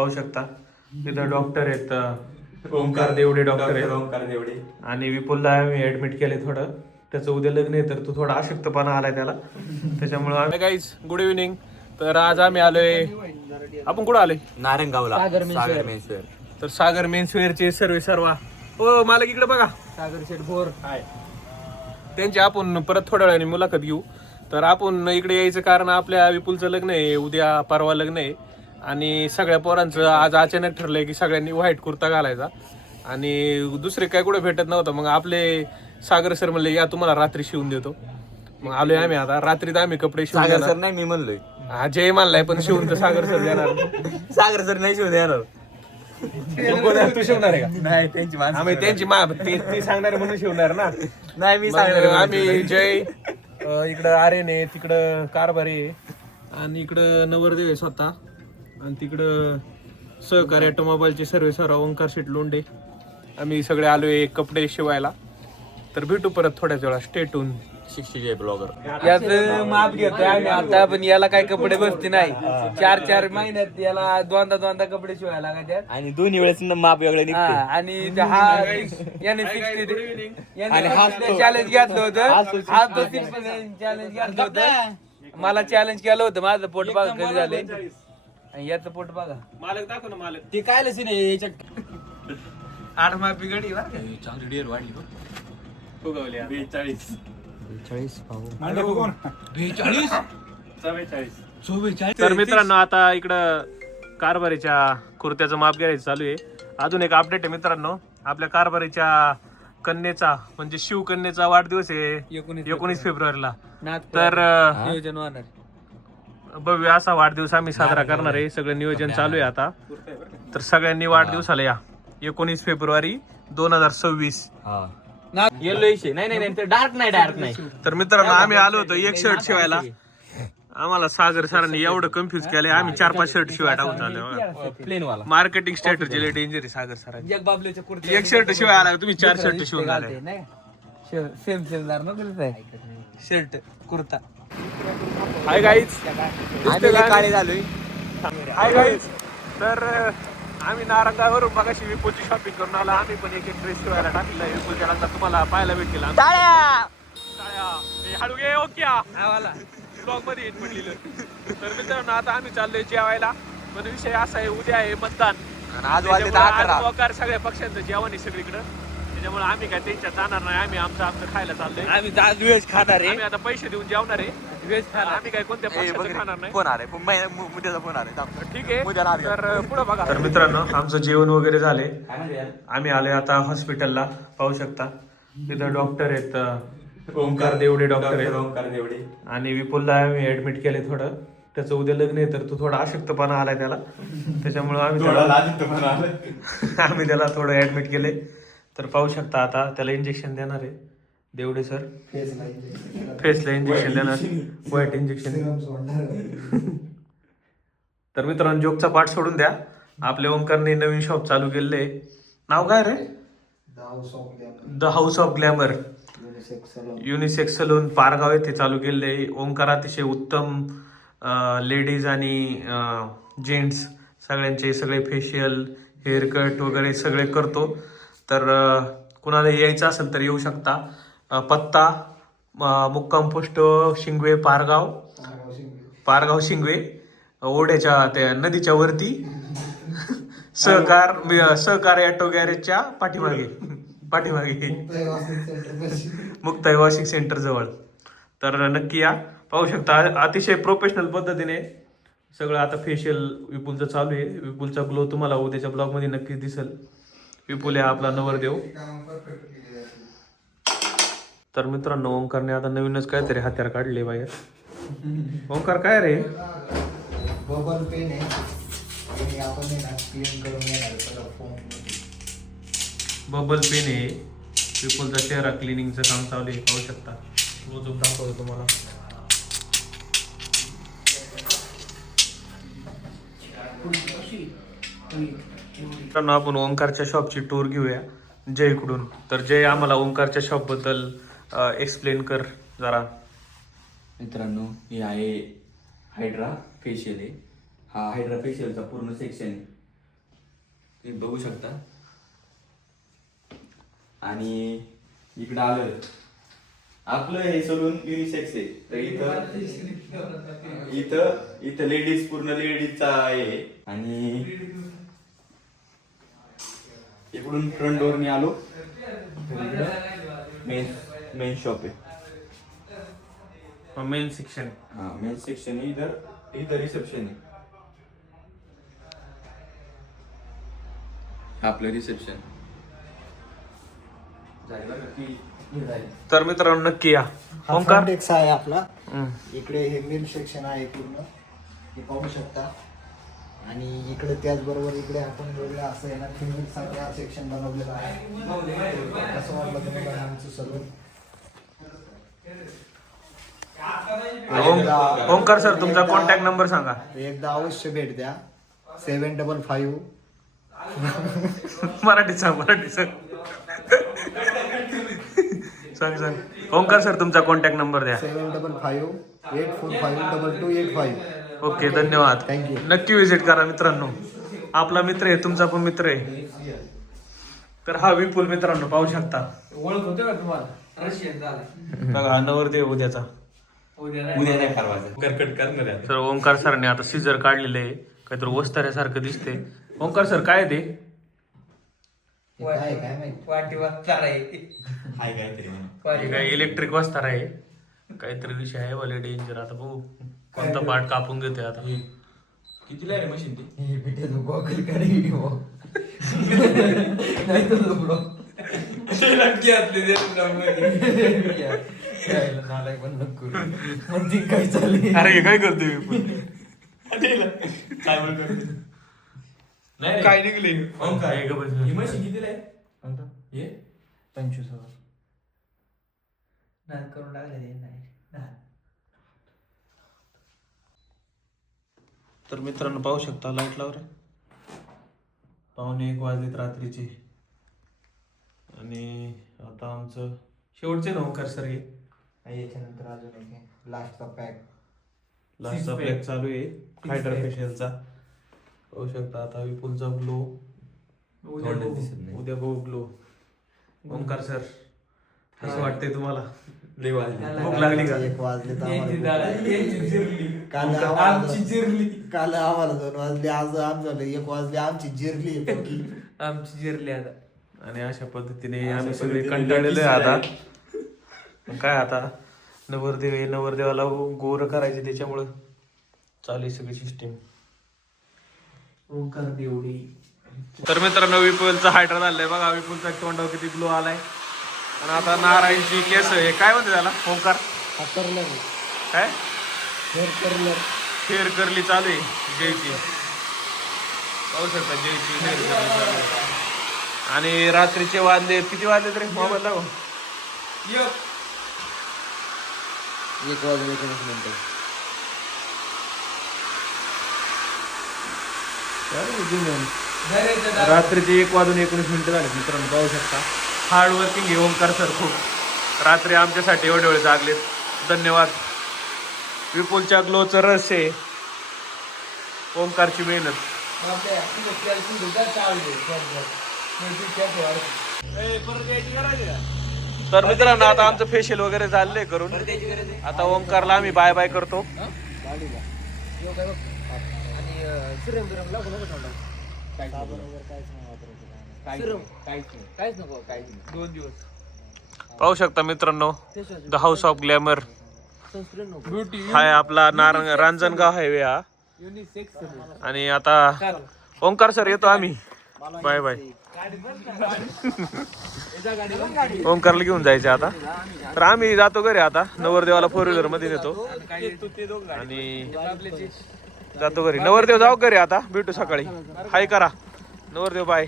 पाहू शकता. तिथं डॉक्टर आहेत, ओंकार देवडे डॉक्टर आहेत. ओंकार देवडे. आणि विपुलला आम्ही ऍडमिट केले थोडं. त्याचं उद्या लग्न आहे तर तो थोडा अशक्तपणा आलाय त्याला, त्याच्यामुळे गाईज गुड इव्हिनिंग. तर आज आम्ही आलोय, आपण कुठं आलोय? नारायणगावला सागर मेन्सवेअर. तर सागर मेन्सवेअरचे सर्वा हो मालक इकडे बघा, सागर शेठ भोर हाय. त्यांची आपण परत थोड्या वेळाने मुलाखत घेऊ. तर आपण इकडे यायचं कारण आपल्या विपुलचं लग्न आहे उद्या, परवा लग्न आहे. आणि सगळ्या पोरांचं आज अचानक ठरलंय की सगळ्यांनी व्हाईट कुर्ता घालायचा. आणि दुसरे काय कुठे भेटत नव्हतं. मग आपले सागर सर म्हणले या तुम्हाला रात्री शिवून देतो. मग आलोय आम्ही आता. रात्रीत आम्ही कपडे शिवून सागर देणार. सर नाही, मी म्हणलोय. हा जय मानलाय पण शिवून तर सागर सर देणार. सागर सर नाही शिवून देणार. तू शिवणार आहे का? नाही, त्यांची माणसं. आम्ही त्यांची ते सांगणार म्हणून शिवणार ना. नाही, मी मग सांगणार. आम्ही जय इकडं आर्यन आहे, तिकडं कारभारी आहे, आणि इकडं नवरदेव आहे स्वतः, आणि तिकडं सहकारी ऑटोमोबाईलचे सर्व ओंकार शेट लोंढे. आम्ही सगळे आलोय कपडे शिवायला. तर भेटू परत थोड्याच वेळा. Stay tune. 60 ब्लॉगर. याच माप घेतोय आम्ही आता, पण याला काय कपडे बसते नाही. 4 महिन्यात याला दोनदा कपडे शिवायला लागतात. आणि दोन्ही वेळेस माप वेगळे निघते. आणि याने 60 चॅलेंज घेतलं होतं. हा तो 6 चॅलेंज घेतलं होतं. मला चॅलेंज केलं होतं. माझं पोट बघा कधी झालंय, आणि याचं पोट बघा. मालक दाखव ना मालक. ते काय लसी नाही याच्यात 8 मापी गडी चांगली डिअर वाढली. फुगवली आता. 42. 42. तर मित्रांनो आता इकडं कारभारीच्या कुर्त्याचं माप घ्यायचं चालू आहे. अजून एक अपडेट आहे मित्रांनो, आपल्या कारभारीच्या कन्येचा म्हणजे शिवकन्येचा वाढदिवस आहे 19 फेब्रुवारीला. तर नियोजन होणार. भव्य असा वाढदिवस आम्ही साजरा करणार आहे. सगळं नियोजन चालू आहे आता. तर सगळ्यांनी वाढदिवसाला या. 19 फेब्रुवारी 2026. येलो नाही ते डार्क नाही. तर मित्रांनो आम्ही आलो होतो एक शर्ट शिवायला. आम्हाला सागर सरांनी एवढं कन्फ्युज केलंय. आम्ही 4-5 शर्ट शिवायला आलो. प्लेन वाला मार्केटिंग स्ट्रॅटजी लय डेंजर आहे सागर सरांची. एक बाबलेच्या कुर्ती एक शर्ट शिवाय आला तुम्ही 4 शर्ट शिवून आले. सेम दार नको शर्ट कुर्ता. हाय गाईज, काळे झालोय. Hi guys. तर आम्ही नारंगावरून मगाशी विपुलची शॉपिंग करून आला. आम्ही पण एक ड्रेस शिवायला टाकलेला आहे. विपुलच्या लग्नात तुम्हाला पाहायला भेटेल. हळू घे ओके ब्लॉग मध्ये येत म्हटलेलं. तर मित्रांनो आता आम्ही चाललोय जेवायला. पण विषय असा आहे, उद्या आहे मतदान. आज वाजले 11. मोकार सगळ्या पक्षांचं जेवण आहे सगळीकडं. त्याच्यामुळे आम्ही काय त्यांच्यात जाणार नाही. आम्ही आमचं खायला चाललोय. आम्ही आज व्हेज खाणार आम्ही आता पैसे देऊन जेवणार आहे. व्हेज खाणार. आम्ही काय कोणत्या पक्षाचं खाणार नाही. फोन आलाय, मुद्द्याचा फोन आलाय. ठीक आहे. तर पुढे बघा. तर मित्रांनो आमचं जेवण वगैरे झाले. आम्ही आलोय आता हॉस्पिटलला. पाहू शकता तिथं डॉक्टर आहेत, ओंकार देवडे डॉक्टर आहेत. ओंकार देवडे. आणि विपुलला आम्ही ऍडमिट केले थोडं. त्याचं उद्या लग्न आहे तर तो थोडा अशक्तपणा आलाय त्याला, त्याच्यामुळे आम्ही त्याला थोडं ऍडमिट केले. तर पाहू शकता आता त्याला इंजेक्शन देणार आहे देवडे सर. फेसला इंजेक्शन देणार, व्हाईट इंजेक्शन. तर मित्रांनो जोकचा पाठ सोडून द्या. आपल्या ओंकारने नवीन शॉप चालू केलेले. नाव काय रे? The house of glamour unisex salon Pargaon येथे चालू केलेले. ओंकार अतिशय उत्तम लेडीज आणि जेंट्स सगळ्यांचे सगळे फेशियल, हेअरकट वगैरे सगळे करतो. तर कुणाला यायचं असेल तर येऊ शकता. पत्ता मुक्काम पोस्ट शिंगवे पारगाव शिंगवे ओढ्याच्या त्या नदीच्या वरती सहकार ऑटो गॅरेजच्या पाठीमागे मुक्ताई वॉशिंग सेंटर जवळ. तर नक्की या. पाहू शकता अतिशय प्रोफेशनल पद्धतीने सगळं आता फेशियल विपुलचं चालू आहे. विपुलचा ग्लो तुम्हाला उद्याच्या ब्लॉग मध्ये नक्कीच दिसेल. विपुल आहे आपला नवरदेव. तर मित्रांनो ओंकारने आता नवीनच काहीतरी हत्यार काढले बाहेर. ओंकार काय रे? बबल पेन आहे. बबल पेन आहे. विपुलचा चेहरा क्लिनिंगचं काम चालू आहे. पाहू शकता. क्लोजअप दाखवतो तुम्हाला. मित्रांनो आपण ओंकारच्या शॉपची टूर घेऊया जयकडून. तर जय आम्हाला ओंकारच्या शॉप बद्दल एक्सप्लेन कर जरा. मित्रांनो हे आहे हायड्रा फेशियल आहे. हा हायड्रा फेशियलचा पूर्ण सेक्शन आहे. तुम्ही बघू शकता. आणि इकडं आलं आपलं हे सलून युनिसेक्स आहे. तर इथं लेडीज पूर्ण लेडीजचा आहे. आणि इकडून फ्रंट डोअरने आलो मेन शॉप आहे. Main section. हा मेन सेक्शन आहे. इधर रिसेप्शन आहे. आपलं रिसेप्शन तर मित्रांनो नक्की या. हा ओंकार front desk आहे आपला. हम्म. इकडे हे मेल सेक्शन आहे पूर्ण, हे पाहू शकता. आणि इकडे त्याचबरोबर इकडे आपण वेगळं असं आहे ना फिमेल साठी सेक्शन बनवलेलं आहे. कसं वाटलं तुम्हाला आमचं सर्व? ओंकार सर तुमचा कॉन्टॅक्ट नंबर सांगा. एकदा अवश्य भेट द्या. 755 मराठी सांग सांग. ओंकार सर तुमचा कॉन्टॅक्ट नंबर द्या. 755 845 2285. ओके धन्यवाद. Thank you. नक्की विजिट करा मित्रांनो. आपला मित्र आहे, तुमचा पण मित्र आहे. तर हा विपुल मित्रांनो पाहू शकता. ओळख होते का तुम्हाला? रशियन झालं. बघा हा नवरदेव उद्याचा. उद्या नाही ठरवायचं. करकट करणार आहे. तर ओंकार सरने आता सीजर काढलेले आहे. काहीतरी वस्ताऱ्यासारखं दिसते. ओंकार सर काय ते? हे काय माहिती? वाटीवर चारा आहे. हाय काहीतरी म्हणा. हे काय इलेक्ट्रिक वस्तार आहे. काहीतरी विषय आहे वाले डेंजर. आता बघू कोणता पार्ट कापून घेते आता. कितीला आहे मशीन ती? गॉगल का व्हिडिओ नाही तर झोपलो. नक्की असले ते तुला काय चालले? अरे हे काय करतोय विपुल? काय बोलतोय? नाही काय निघले? हे का बस. ही मशीन कितीला आहे? हे 25,000. नाद करून टाकले नाही. तर मित्रांनो पाहू शकता लाईट लावर 1:45 वाजलेत रात्रीचे. आणि आता आमचं शेवटचे ना ओंकार सर हे याच्यानंतर अजून एक लास्टचा पॅक. लास्टचा पॅक चालू आहे फायटर फेशियलचा. पाहू शकता आता विपुलचा ग्लो. उद्या बघू ग्लो. ओंकार सर कसं वाटतंय तुम्हाला? भूक लागली का? 1 वाजले तर आमची जिरली. काल आम्हाला 2 वाजले, आज आमचं 1 वाजले. आमची जिरली आहे पक्की. आमची जिरली आता. आणि अशा पद्धतीने आम्ही सगळे कंटाळलेलो आहे आता. मग काय आता नवरदेवाला गोर करायचे त्याच्यामुळं चालू आहे सगळी सिस्टीम. ओंकार देवडी. तर मित्रांनो विपुलचा हायड्रा झालाय बघा. विपुलचा तोंडावर किती ग्लो आलाय. आणि आता नारायणची केस हे काय म्हणते त्याला ओंकार? करलर काय हेअर करलर हेअर करली चालू आहे जयची. पाहू शकता जयची हेअर करली चालू आहे. आणि रात्रीचे वाजले किती वाजले तरी मोबाईल लाव. 1 वाजले 19 मिनिटं. रात्रीचे 1:19 झाले मित्रांनो पाहू शकता. हार्ड वर्किंग आहे ओंकार सर खूप. रात्री आमच्यासाठी एवढे वेळ जागलेत. धन्यवाद. विपुलच्या ग्लोचं रहस्य आहे ओंकारची मेहनत. तर मित्रांनो आता आमचं फेशियल वगैरे झालंय करून. आता ओंकारला आम्ही बाय बाय करतो. काहीच नको. 2 दिवस पाहू शकता मित्रांनो the house of glamour beauty हाय आपला रांजणगाव हायवे हा. युनिसेक्स. आणि आता ओंकार सर येतो आम्ही. Bye bye. ओंकारला घेऊन जायचे आता. तर आम्ही जातो घरी आता. नवरदेवाला 4 व्हीलर मध्ये नेतो आणि जातो घरी. नवरदेव जाऊ घरी आता. भेटू सकाळी. हाय करा नवरदेव. बाय.